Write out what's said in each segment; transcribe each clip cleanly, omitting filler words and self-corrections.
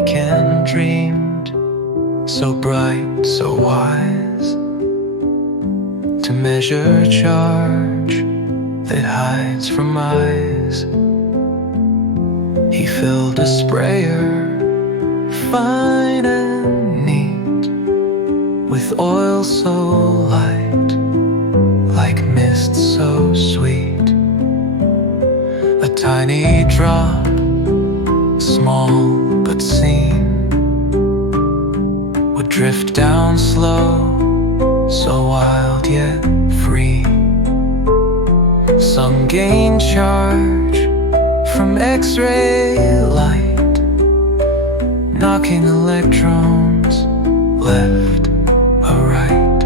Millikan dreamed, so bright, so wise, to measure charge that hides from eyes. He filled a sprayer, fine and neat, with oil so light, like mist so sweet. A tiny drop, small but seen, would drift down slow, so wild yet free. Some gain charge from X-ray light, knocking electrons left or right.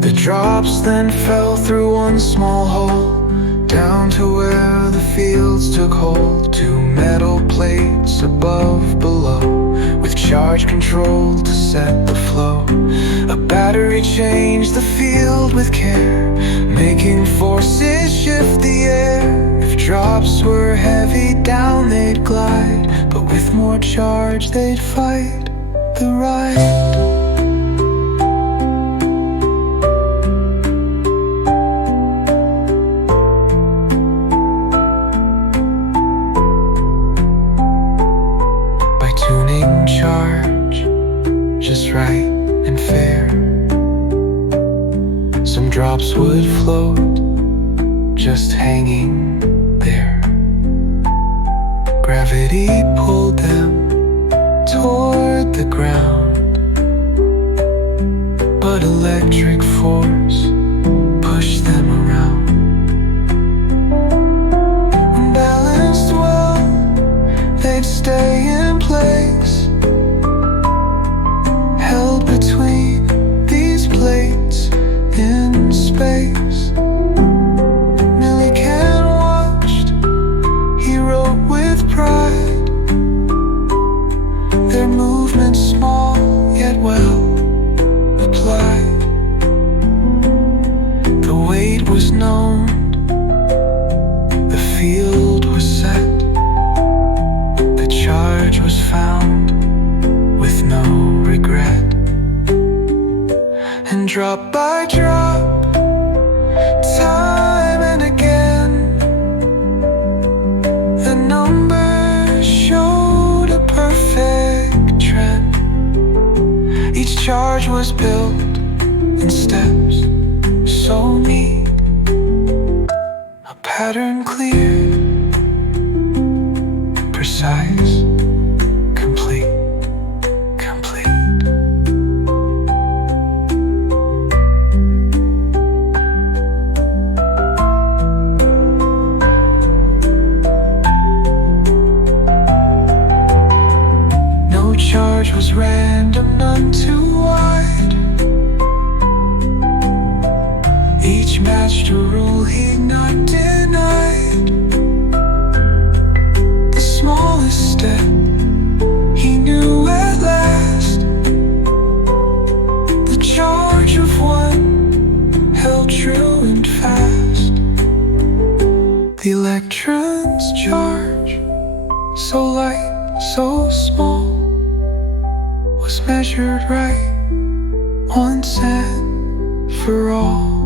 The drops then fell through one small hole, down to where the fields took hold. Two metal plates above, below, with charge control to set the flow. A battery changed the field with care, making forces shift the air. If drops were heavy down they'd glide, but with more charge they'd fight the ride. Charge just right and fair, some drops would float, just hanging there. Gravity pulled them toward the ground, but electric force pushed them around. When balanced well, they'd stay in place, between these plates in space. Millikan watched, he wrote with pride, their movement small yet well applied. The weight was known, the field was set, the charge was found with no regret. And drop by drop, time and again, the numbers showed a perfect trend. Each charge was built in steps so neat, a pattern clear, precise, complete. Charge was random, none too wide. Each matched a rule he'd not denied. The smallest step he knew at last, the charge of one held true and fast. The Electron's charge, so light, so small, was measured right once and for all.